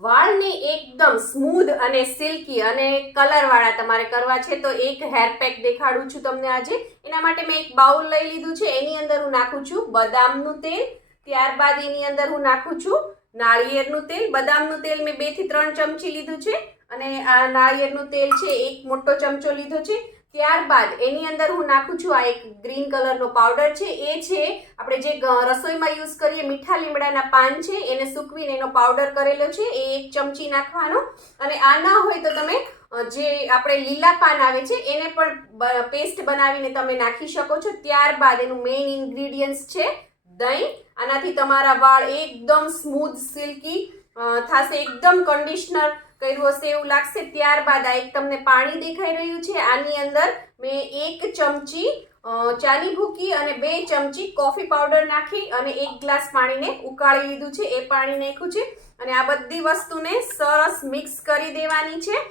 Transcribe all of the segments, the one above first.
વાળને એકદમ સ્મૂધ અને સિલ્કી અને કલરવાળા તમારે કરવા છે તો એક હેર પેક દેખાડું છું તમને આજે. એના માટે મેં એક બાઉલ લઈ લીધું છે. એની અંદર હું નાખું છું બદામનું તેલ. ત્યારબાદ એની અંદર હું નાખું છું નાળિયેરનું તેલ. બદામનું તેલ મેં 2 થી 3 ચમચી લીધું છે અને આ નાળિયેરનું તેલ છે 1 મોટો ચમચો લીધો છે. ત્યારબાદ એની અંદર હું નાખું છું આ એક ગ્રીન કલરનો પાવડર છે. એ છે આપણે જે રસોઈમાં યુઝ કરીએ મીઠા લીમડાના પાન છે એને સૂકવીને એનો પાવડર કરેલો છે એ 1 ચમચી નાખવાનો. અને આ ના હોય તો તમે જે આપણે લીલા પાન આવે છે એને પણ પેસ્ટ બનાવીને તમે નાખી શકો છો. ત્યારબાદ એનું મેઇન ઇન્ગ્રીડિયન્ટ્સ છે દહીં. આનાથી તમારા વાળ એકદમ સ્મૂથ સિલ્કી થશે, એકદમ કન્ડિશનર કર્યું હશે એવું લાગશે. ત્યારબાદ આ એક તમને પાણી દેખાઈ રહ્યું છે. આની અંદર મેં 1 ચમચી ચાની ભૂકી અને 2 ચમચી કોફી પાવડર નાખી અને 1 ગ્લાસ પાણીને ઉકાળી લીધું છે. એ પાણી નાખ્યું છે અને આ બધી વસ્તુને સરસ મિક્સ કરી દેવાની છે.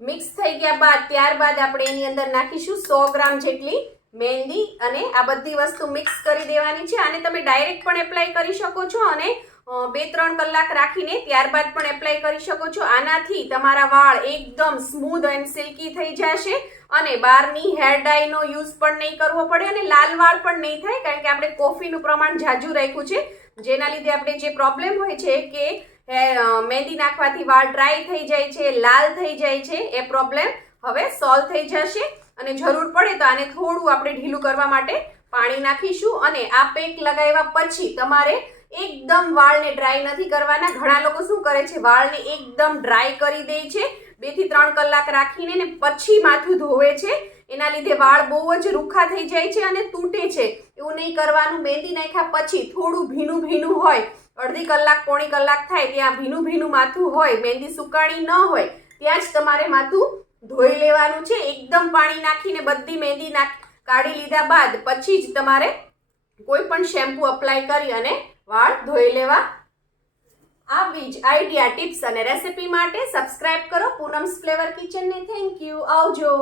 મિક્સ થઈ ગયા બાદ ત્યારબાદ આપણે એની અંદર નાખીશું 100 ગ્રામ જેટલી મહેંદી અને આ બધી વસ્તુ મિક્સ કરી દેવાની છે. આને તમે ડાયરેક્ટ પણ એપ્લાય કરી શકો છો અને 2-3 કલાક રાખીને ત્યારબાદ પણ એપ્લાય કરી શકો છો. આનાથી તમારા વાળ એકદમ સ્મૂધ એન્ડ સિલ્કી થઈ જશે અને બહારની હેર ડાયનો યુઝ પણ નહીં કરવો પડે અને લાલ વાળ પણ નહીં થાય, કારણ કે આપણે કોફીનું પ્રમાણ ઝાઝું રાખ્યું છે, જેના લીધે આપણે જે પ્રોબ્લેમ હોય છે કે મહેંદી નાખવાથી વાળ ડ્રાય થઈ જાય છે, લાલ થઈ જાય છે, એ પ્રોબ્લેમ હવે સોલ્વ થઈ જશે. અને જરૂર પડે તો આને થોડું આપણે ઢીલું કરવા માટે પાણી નાખીશું. અને આ પેક લગાવ્યા પછી તમારે એકદમ વાળને ડ્રાય નથી કરવાના. ઘણા લોકો શું કરે છે, વાળને એકદમ ડ્રાય કરી દે છે 2 થી 3 કલાક રાખીને ને પછી માથું ધોવે છે. એના લીધે વાળ બહુ જ રૂખા થઈ જાય છે અને તૂટે છે. એવું નહીં કરવાનું. મહેંદી નાખ્યા પછી થોડું ભીનું ભીનું હોય, અડધી કલાક પોણી કલાક થાય ત્યાં ભીનું ભીનું માથું હોય, મહેંદી સુકાણી ન હોય, ત્યાં જ તમારે માથું ધોઈ લેવાનું છે. એકદમ પાણી નાખીને બધી મહેંદી કાઢી લીધા બાદ પછી જ તમારે કોઈ પણ શેમ્પુ અપ્લાય કરી અને વાળ ધોઈ લેવા. આવી જ આઈડિયા, ટિપ્સ અને રેસિપી માટે સબસ્ક્રાઇબ કરો પૂનમ્સ ફ્લેવર કિચનને. Thank you. આવજો.